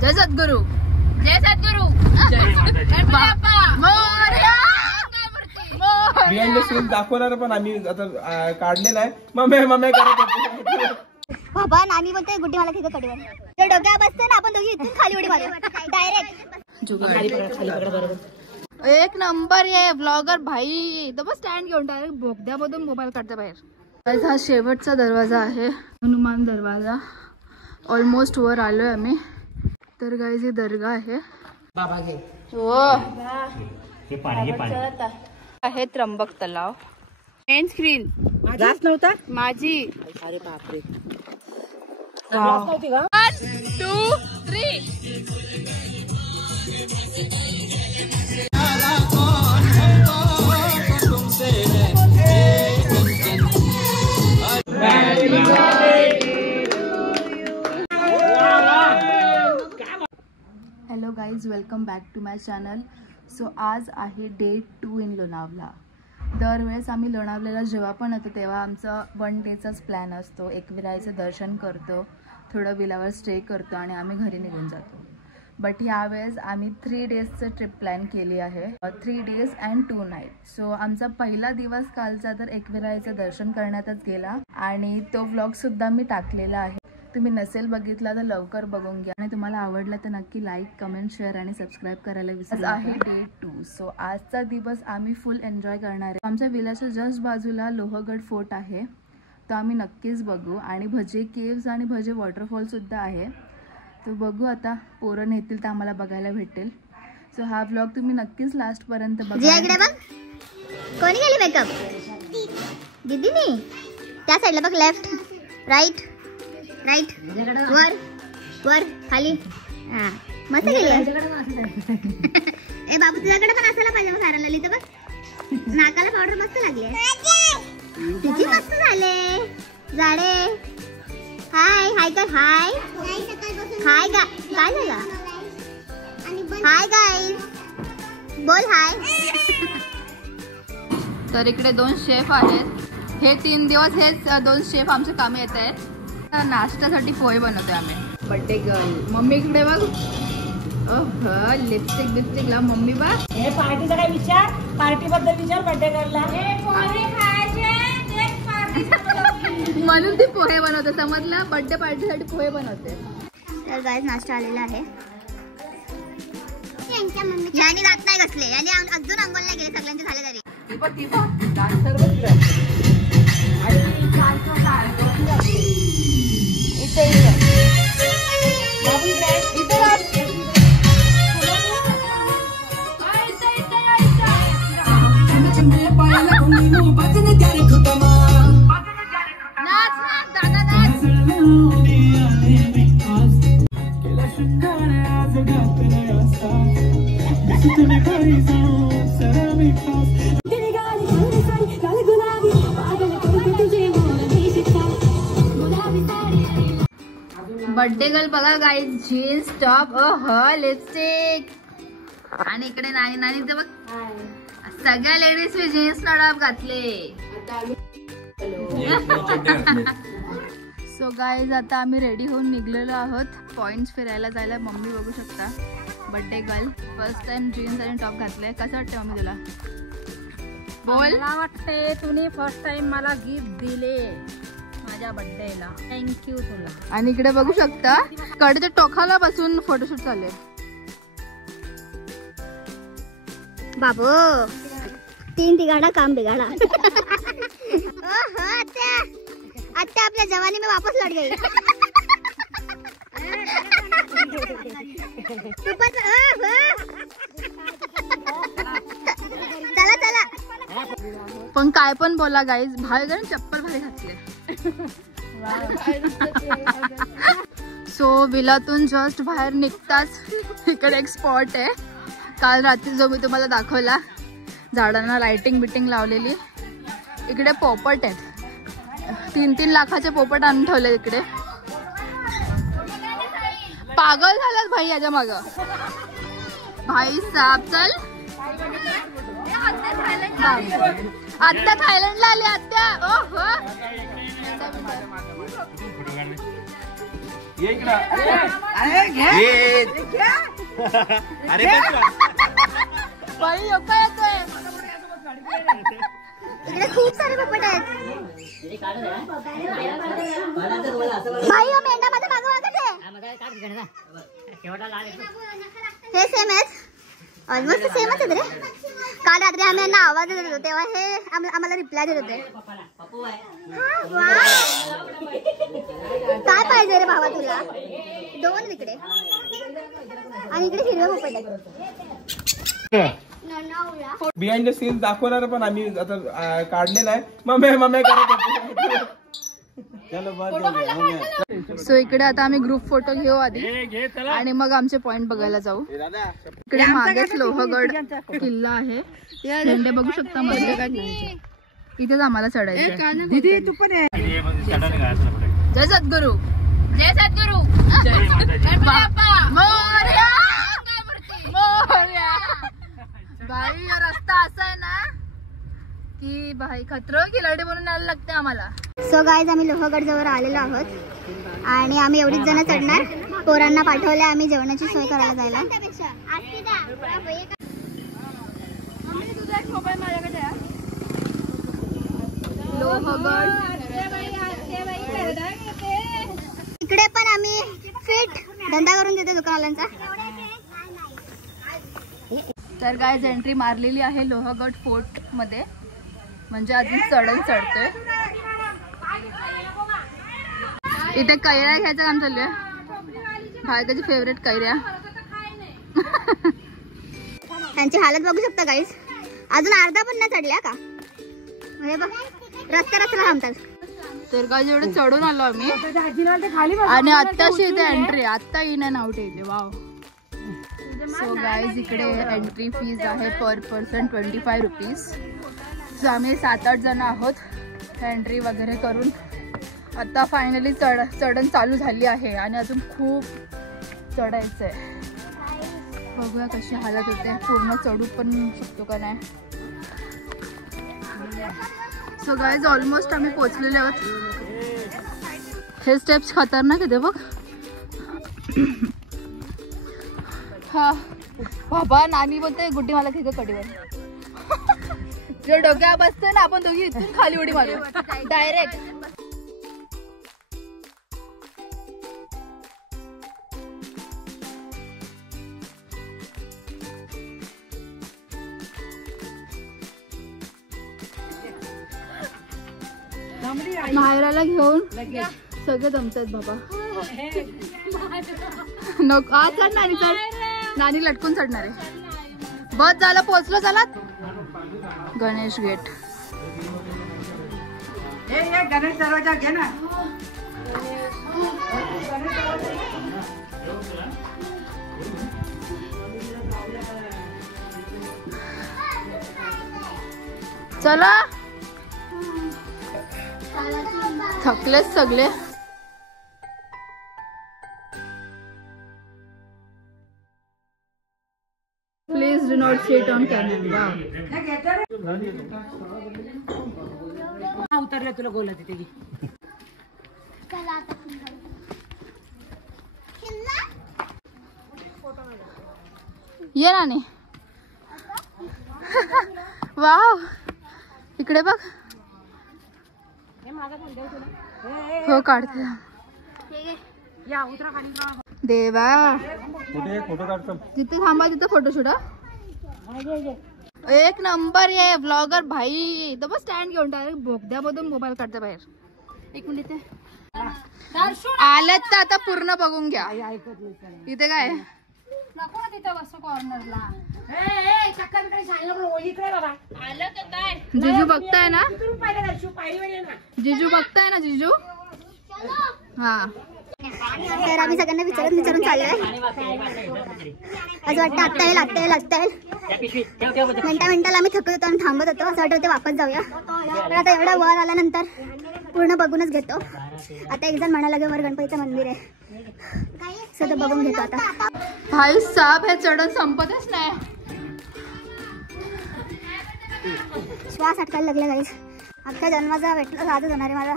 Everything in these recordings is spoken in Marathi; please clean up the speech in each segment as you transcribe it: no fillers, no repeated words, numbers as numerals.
जय सद्गुरु. जय सद्गुरु. बिहाइंड द सीन दाखवणार पण आम्ही आता काढलेला आहे. मम्मी करत होते. बाबा नानी बोलते गुड्डी मला तिथं कटीवर डोक्यावर बसते ना आपण दोघी इथून खाली उडी मारू डायरेक्ट. एक नंबर आहे ब्लॉगर भाई. तो बस स्टँड घेऊन डायरेक्ट बोगद्यामधून मोबाईल काढते बाहेर. हा शेवटचा दरवाजा आहे, हनुमान दरवाजा. ऑलमोस्ट वर आलोय आम्ही. तर गाईज ही दर्गा आहे. बाबा घे. हो हे पाणी आहे त्र्यंबक तलाव. एंड स्क्रीन जास्त नव्हता माझी. अरे बापरे. 1 2 3. Hello guys, welcome back to my channel. So आज आहे डे 2 इन लोणावळा. दरवेळेस आम्ही लोणावळ्याला जेव्हा पण येतो तेव्हा आमचा 1 डेचाच प्लॅन असतो. एकविरायचं दर्शन करतो, थोडं विलावर स्टे करतो आणि आम्ही घरी निघून जातो. बट यावेळेस आम्ही 3 डेजचं ट्रिप प्लॅन केली आहे. 3 डेज अँड 2 नाईट. सो आमचा पहिला दिवस कालचा तर एकविरायचं दर्शन करण्यातच गेला आणि तो व्लॉगसुद्धा मी टाकलेला आहे. तुम्ही नसेल बघितला तर लवकर बघून घ्या आणि तुम्हाला आवडला तर नक्की लाईक, कमेंट, शेअर आणि सबस्क्राईब करायला विसरू नका. आहे डे 2. सो आजचा दिवस आम्ही फुल एन्जॉय करणार आहे. आमच्या विलाच्या जस्ट बाजूला लोहगड फोर्ट आहे, तो आम्ही नक्कीच बघू. आणि भजे केव्स आणि भजे वॉटरफॉल सुद्धा आहे, तो बघू. आता पोरं नेतील तर आम्हाला बघायला भेटेल. सो हा व्लॉग तुम्ही नक्कीच लास्ट पर्यंत बघा. कोणी गेली मेकअप दीदीनी? त्या साईडला बघ. लेफ्ट राईट राईट वर वर खाली. हा मस्त गेली. ए बाबू तुझ्याकडे पण असायला पाहिजे मग. सारा ललित बघ नाकाला पावडर मस्त लागली. तिची मस्त झाले जाडे. हाय हाय कर. हाय हाय का काय झालं? हाय गाईज बोल हाय. तर इकडे 2 शेफ आहेत. हे 3 दिवस हेच 2 शेफ आमचे कामी येत आहेत. नाश्त्यासाठी पोहे बनवतोय आम्ही. बर्थडे गर्ल मम्मी इकडे बघ. लिपस्टिक बिस्टिक ला मम्मी बघ. हे पार्टीचा काय विचार? पार्टी बद्दल विचार. बर्थडे गर्लला म्हणून ती पोहे बनवते, समजला? बर्थडे पार्टीसाठी पोहे बनवते. तर गाईज नाश्ता आलेला आहे. याने दात नाही घासले, याने अजून अंघोळ नाही गेले, सगळ्यांचे झाले तरी. बर्थडे गर्ल बघा गाईज. Jeans top, lipstick. आणि इकडे नानी नानी बघ. सगळ्या लेडीज जीन्स टॉप घातले. सो गाईज आता आम्ही रेडी होऊन निघलेलो आहोत पॉइंट्स फिरायला जायला. मम्मी बघू शकता. Birthday girl first time jeans आणि टॉप घातले. कसं वाटतं मम्मी तुला? बोल. मला वाटते तुम्ही फर्स्ट टाइम मला गिफ्ट दिले माझ्या बर्थडेला. थँक्यू तुला. आणि इकडे बघू शकता कडेच्या टोकाला बसून फोटोशूट चालू आहे. बाबू 3 तिगाड़ा काम बिगाड़ा. आत्या आपल्या जवानी में वापस लौट गई. चला चला. पण काय पण बोला गाईज, भारी चप्पल भारी घातले. सो विलातून जस्ट बाहेर निघताच इकडे एक स्पॉट आहे. काल रात्री जो मी तुम्हाला दाखवला, झाडांना लाइटिंग बिटिंग लावलेली. इकडे पोपट आहेत. 3-3 लाखाचे पोपट आणून ठेवले इकडे. पागल झालात भाई याच्या माग. भाई साहब चल. आत्या थायलंडला आली. आत्या ओहो ये इकडं. अरे बाई काय येतोय इकडे खूप सारे पोपट आहेत. भाई हो मेंढा माझ्या मागं मागत आहे. हे सेम आहेत, ऑलमोस्ट सेमच आहेत रे. काल रात्री आम्ही यांना आवाज देत होतो तेव्हा हे आम्हाला रिप्लाय देत होते. काय पाहिजे रे भावा तुला? दोन इकडे आणि इकडे हिरवे पोपट आहेत. बिहाइंड द सीन्स दाखवणार पण आम्ही आता काढलेला आहे. मम्मी करत होते. सो इकडे आता आम्ही ग्रुप फोटो घेऊ आधी आणि मग आमचे पॉइंट बघायला जाऊ. इकडे मागेच लोहगड किल्ला आहे. झेंडे बघू शकता मध्ये. इथेच आम्हाला चढायचं. जय सद्गुरू, जय सद्गुरू. भाई रस्ता असा आहे ना की भाई खतरो खिलाडी म्हणून यायला लागते आम्हाला. सो गाईज आम्ही लोहगड जवळ आलेलो आहोत आणि आम्ही एवढीच जण चढणार. पोरांना पाठवले आम्ही जेवणाची सोय करायला जायला. लोहगड इकडे पण आम्ही फिट धंदा करून देतो दुकानवाल्यांचा. तर गाईज एंट्री मारलेली आहे लोहगड फोर्ट मध्ये, म्हणजे अजून चढतोय. इथे कैऱ्या घ्यायचं काम चालू आहे. भायकाची फेवरेट कैऱ्या. त्यांची हालत बघू शकता गाईज. अजून अर्धा पण नाही चढल्या का? म्हणजे बघ रस्त्याला थांबतात. तर गाईज एवढं चढून आलो आम्ही आणि आत्ताशी इथे एंट्री. आत्ता इन अँड आउट येते. वाव. सो गाईज इकडे एंट्री फीज आहे पर पर्सन 25 रुपीज. सो आम्ही 7-8 जण आहोत. एंट्री वगैरे करून आता फायनली चढण चालू झाली आहे आणि अजून खूप चढायचं आहे. बघूया कशी हालत होते. पूर्ण चढू पण शकतो का नाही. सो गाईज ऑलमोस्ट आम्ही पोचलेले आहोत. हे स्टेप्स खतरनाक आहे बघ. हा बाबा नानी बोलते गुड्डी मला ठीक आहे कटीवर. जर डोक्या बसतोय ना आपण दोघी इथून खाली उडी मारू डायरेक्ट. माहेराला घेऊन सगळे दमतात बाबा. नको आज चढ नानी चढ. नानी लटकून चढणार आहे. बस झालं पोहोचलो. चला गणेश गेट. गणेश दरवाजा घे ना. चला थकलेच सगळे. Please do not sit on camera. उतरले तुला बोलत तिथे. ये नानी. वाव इकडे बघ. हो काढते देवा. फोटो काढतो. जिथे थांबा तिथे फोटोशूट. एक नंबर आहे ब्लॉगर भाई. इथं बस स्टँड घेऊन डायरेक्ट बोगद्यामधून मोबाईल काढते बाहेर. एक मिनिट आलं तर आता पूर्ण बघून घ्या. इथे काय नको ना तिथं बसू कॉर्नरला. जिजू बघताय ना. जिजू बघताय ना जिजू. हा तर आम्ही सगळ्यांना विचारून चाललोय. असं वाटतं आत्ता येईल आत्ता येईल आत्ता येईल. मिनिटाला आम्ही थकत होतो आणि थांबत होतो. असं वाटतं ते वापस जाऊया. पण आता एवढा वर आल्यानंतर पूर्ण बघूनच घेतो. आता एक जण म्हणायला लागेल वर गणपतीचं मंदिर आहे. सगळं बघून घेतो आता. भाई साहेब हे चढण संपतच नाही. श्वास अटकायला लागला गाईस. अख्ख्या जन्माचा भेटला साधू होणार आहे माझा.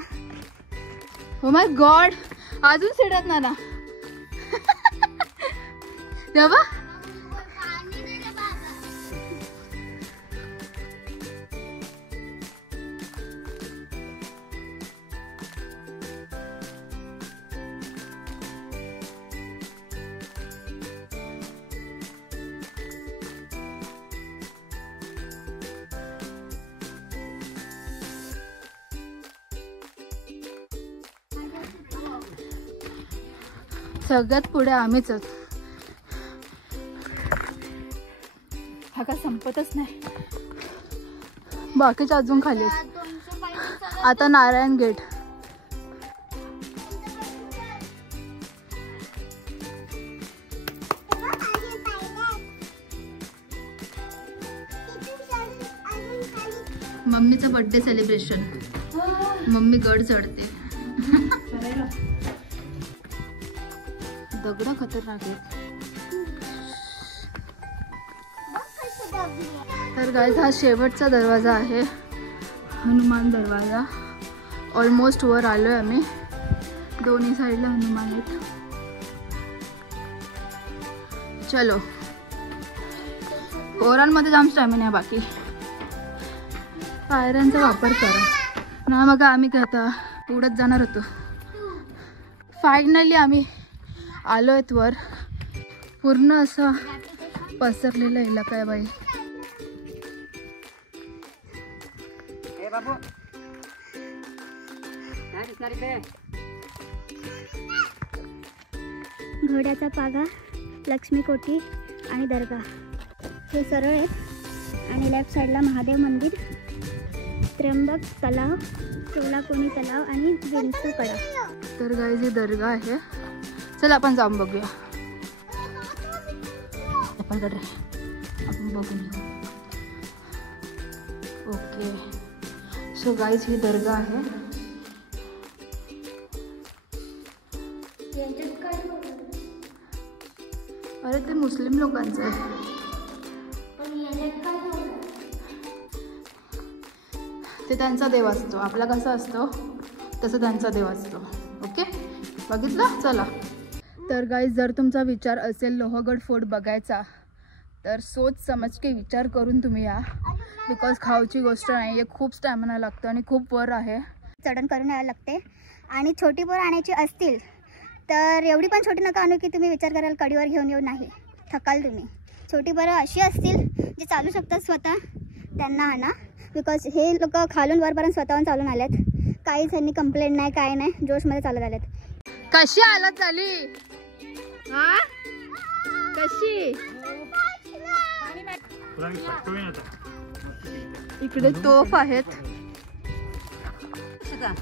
ओ माय गॉड अजून चिडत ना. बाबा सगळ्यात पुढे आम्हीच आहोत. हा का संपतच नाही. बाकीचे अजून खाली आहेत. आता नारायण गेट. मम्मीचं बर्थडे सेलिब्रेशन. मम्मी गड चढते. दगड खतरनाक आहेत. तर गाइस हा शेवटचा दरवाजा आहे, हनुमान दरवाजा. ऑलमोस्ट वर आलोय आम्ही. दोन्ही साईडला हनुमान आहेत. चलो, पोरांमध्ये जाम स्टॅमिना आहे. बाकी पायऱ्यांचा वापर करा ना. मग आम्ही काय आता उडत जाणार होतो. फायनली आम्ही आलो आहेत वर. पूर्ण असा पसरलेला इलाका आहे बाई. घोड्याचा पागा, लक्ष्मी कोठी आणि दर्गा हे सरळ आहे. आणि लेफ्ट साईडला महादेव मंदिर, त्र्यंबक तलाव, सोलाकोणी तलाव आणि विंचू कडा. तर गाईज ही दर्गा आहे. चल आपण जाऊन बघूया. आपण बघून घेऊ. ओके, सो गाईज ही दर्गा आहे. अरे ते मुस्लिम लोकांचं आहे. ते त्यांचा देव असतो. आपला कसा असतो तसं त्यांचा देव असतो. ओके, बघितलं. चला. तर गाईज जर तुमचा विचार असेल लोहगड फोर्ट बघायचा तर सोच समज के विचार करून तुम्ही या. बिकॉज खाऊची गोष्ट नाही आहे. खूप स्टॅमिना लागतो आणि खूप वर आहे. चढण करून यायला लागते. आणि छोटी पोरं आणायची असतील तर एवढी पण छोटी नका आणू की तुम्ही विचार कराल कडीवर घेऊन येऊ. नाही, थकाल तुम्ही. छोटी पोरं अशी असतील जे चालू शकतात स्वतः, त्यांना आणा. बिकॉज हे लोक खालून वरपर्यंत स्वतःहून चालून आल्यात. काहीच यांनी कंप्लेंट नाही, काय नाही, जोशमध्ये चालत आल्यात. कशी हालत झाली हा? कशी? इकडे तोफ आहेत.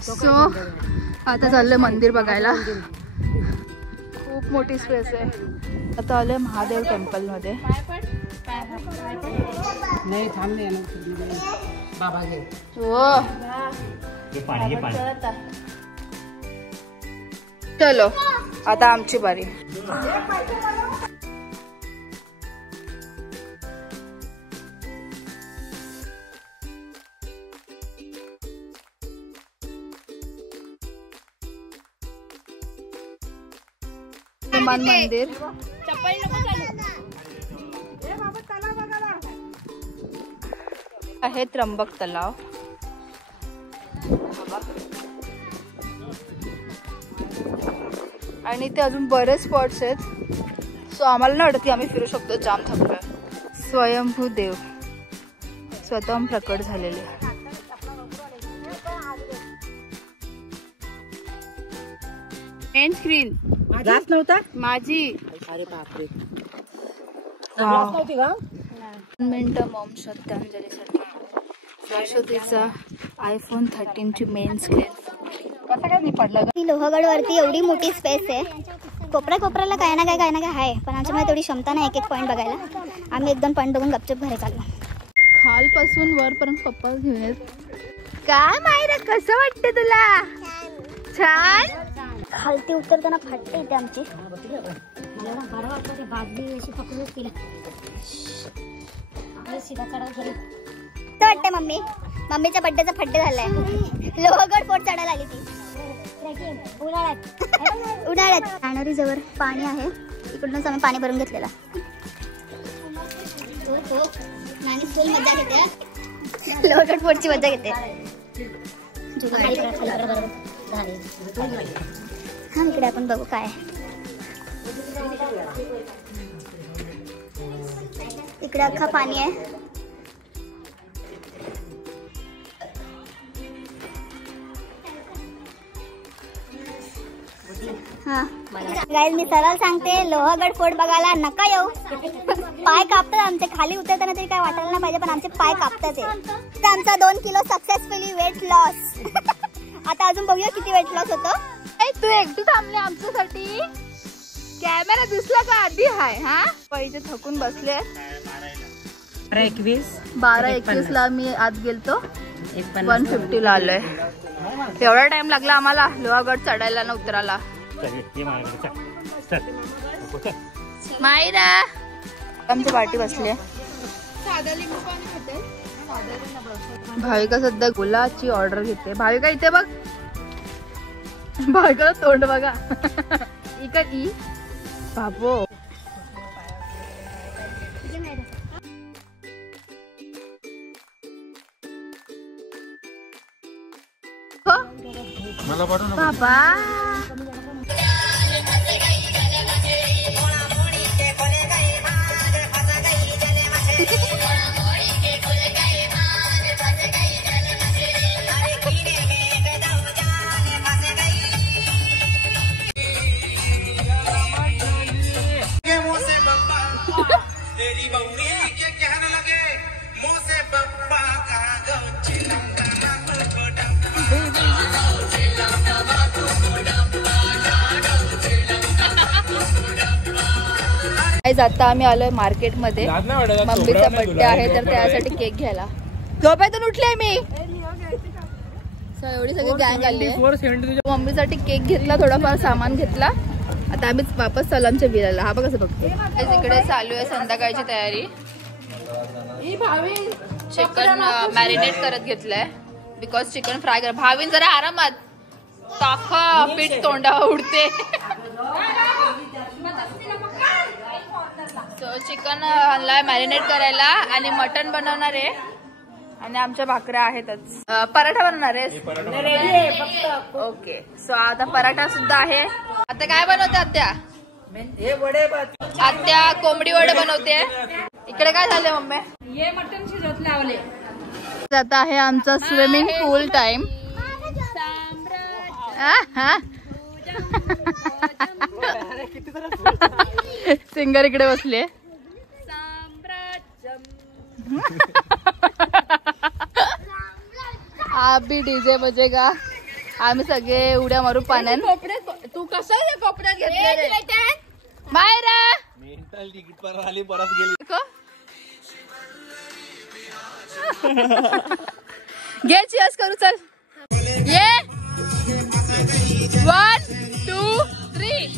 सो आता चाललंय मंदिर बघायला. खूप मोठी स्पेस आहे. आता आलोय महादेव टेम्पल मध्ये. नाही थांबले बाबा घे. हो, चलो आता आमची बारी. हनुमान मंदिर आहे. त्र्यंबक तलाव. आणि ते अजून बरेच स्पॉट्स आहेत. सो आम्हाला नाही वाटत की आम्ही फिरू शकतो. जाम थकलोय. स्वयंभू देव स्वतः प्रकट झालेले. मेन स्क्रीन जास्त नव्हता माझी. अरे बापरे. मिनिटं मॉम श्रद्धांजलीसाठी सरस्वतीचा iPhone 13 ची मेन स्क्रीन. कसं काय नाही पडलं. लोहगड वरती एवढी मोठी स्पेस आहे. कोपऱ्याला काय ना काय आहे. पण आमच्यामध्ये तेवढी क्षमता नाही एक पॉईंट बघायला. आम्ही एकदम पॉईंट बघून गपचूप घरी चाललो. खालपासून वरपर्यंत पप्पा घेऊन येत. काय मायरा, कसं वाटतं तुला? छान. खालती उतरताना फाटते इथे आमची. वाटते मम्मीच्या बड्डेचा फड्डे झालाय. लोहगड फोर्ट चढायला आली ती. उन्हाळ्यात जाणारी जवळ पाणी आहे, इकडूनच आम्ही पाणी भरून घेतलेला. मजा घेते, लोहगड फोडची मजा घेते. हा इकडे आपण बघू काय इकडे अख्खा पाणी आहे. हा गाईज मी सरळ सांगते, लोहगड फोर्ट बघायला नका येऊ. पाय कापतात आमचे, खाली उतरताना तरी काय वाटायला नाही पाहिजे, पण आमचे पाय कापतात. आमचा 2 किलो सक्सेसफुली वेट लॉस. आता अजून बघूया किती वेट लॉस होतो. तू एकटी थांबले आमच्यासाठी, कॅमेरा दिसला का आधी हाय. हा पैसे थकून बसले. 12:21 ला मी आज गेलतो, 150 ला आलोय. एवढा टाइम लागला आम्हाला लोहगड चढायला ना उतरायला. मायरा आमची पार्टी बसली. भाविका सध्या गुलाची ऑर्डर घेते. भाविका इथे बघ, भाविका तोंड बघा. इकडे बाबो बाबा आता आम्ही आलोय मार्केट मध्ये. मम्मीचा बर्थडे आहे तर त्यासाठी केक घ्यायला. झोपेतून उठले मी. एवढी सगळी गँग आली. मम्मीसाठी केक घेतला, थोडाफार सामान घेतला. आता आम्ही वापस सलामच्या विराला. हा बघ कसं बघते. इकडे चालू आहे संध्याकाळची तयारी. चिकन मॅरिनेट करत घेतलंय बिकॉज चिकन फ्राय कर. भावीन जरा आरामात, ताखा पीठ तोंडावर उडते. चिकन आणलाय मॅरिनेट करायला आणि मटन बनवणार आहे. आणि आमच्या भाकऱ्या आहेतच. पराठा बनवणार आहे. ओके, सो आता पराठा सुद्धा आहे. आता काय बनवते आत्या? आत्या कोंबडी वडे बनवते. इकडे काय झाले मम्मी? ये मटन शिजत लावले. आता आहे आमचा स्विमिंग पूल टाइम. सिंगर इकडे बसले. आप भी डीजे बजेगा. आम्ही सगळे उड्या मारू पाण्यात. तू कसं कोपऱ्यात घेतलं? मायरा मेंटल तिकीट पर आली, परत गेली. घे चिअर्स करू चल. ये 1 2 3.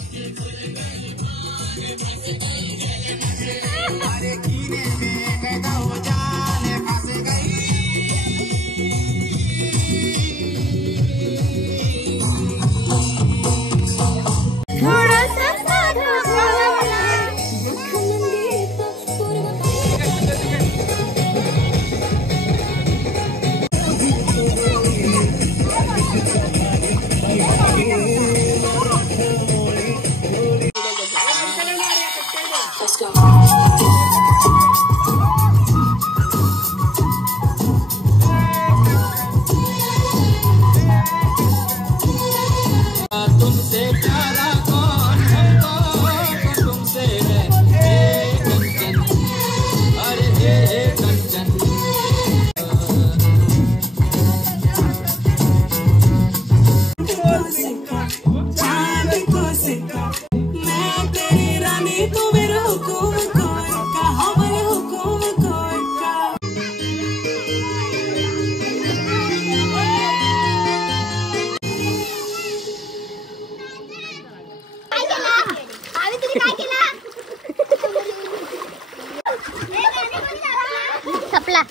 कपला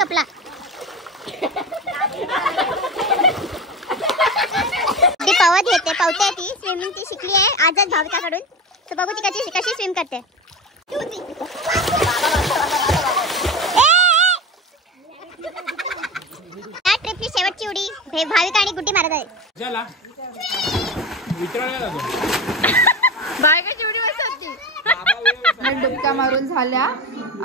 कपला कशी स्विम करते. या ट्रिपची शेवटची उडी भाविक आणि गुड्डी मारत आहे. डुबक्या मारून झाल्या.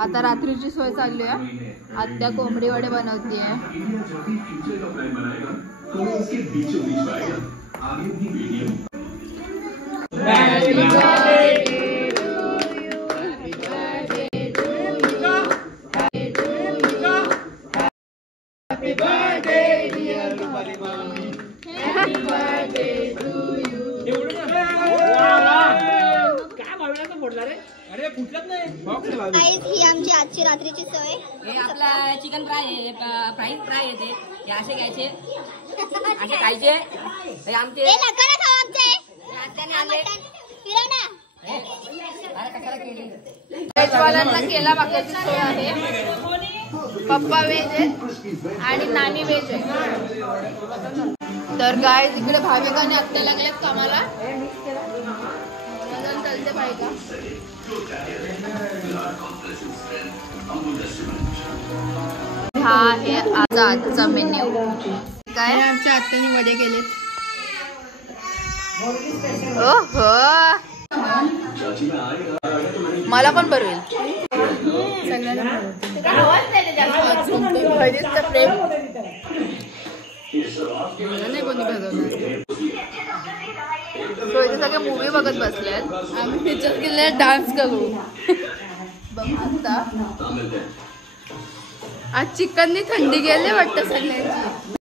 आता रात्रीची सोय चालली आहे. आत्या कोंबडी वडे बनवतीये. ही आमची आजची रात्रीची सोय. हे आपला चिकन फ्राय आहे, फ्राईज फ्राय येते. हे असे घ्यायचे, असे खायचे. हे आमचे वेजवाल्यांना केला बाकीची सोय आहे. पप्पा वेज आहे आणि नानी वेज आहे. तर गाय तिकडे भाविकाने आत्या लागल्यात कामाला. चालते पाहिजे. हा आहे आजचा मेन्यू. काय आमच्या आत्याने वडे केलेत. ओहो मला पण बरं होईल. सगळे मूवी बघत बसल्यात. आम्ही पिक्चर गेले डान्स करू. बघा आज चिकननी थंडी गेले वाटतं सगळ्यांची.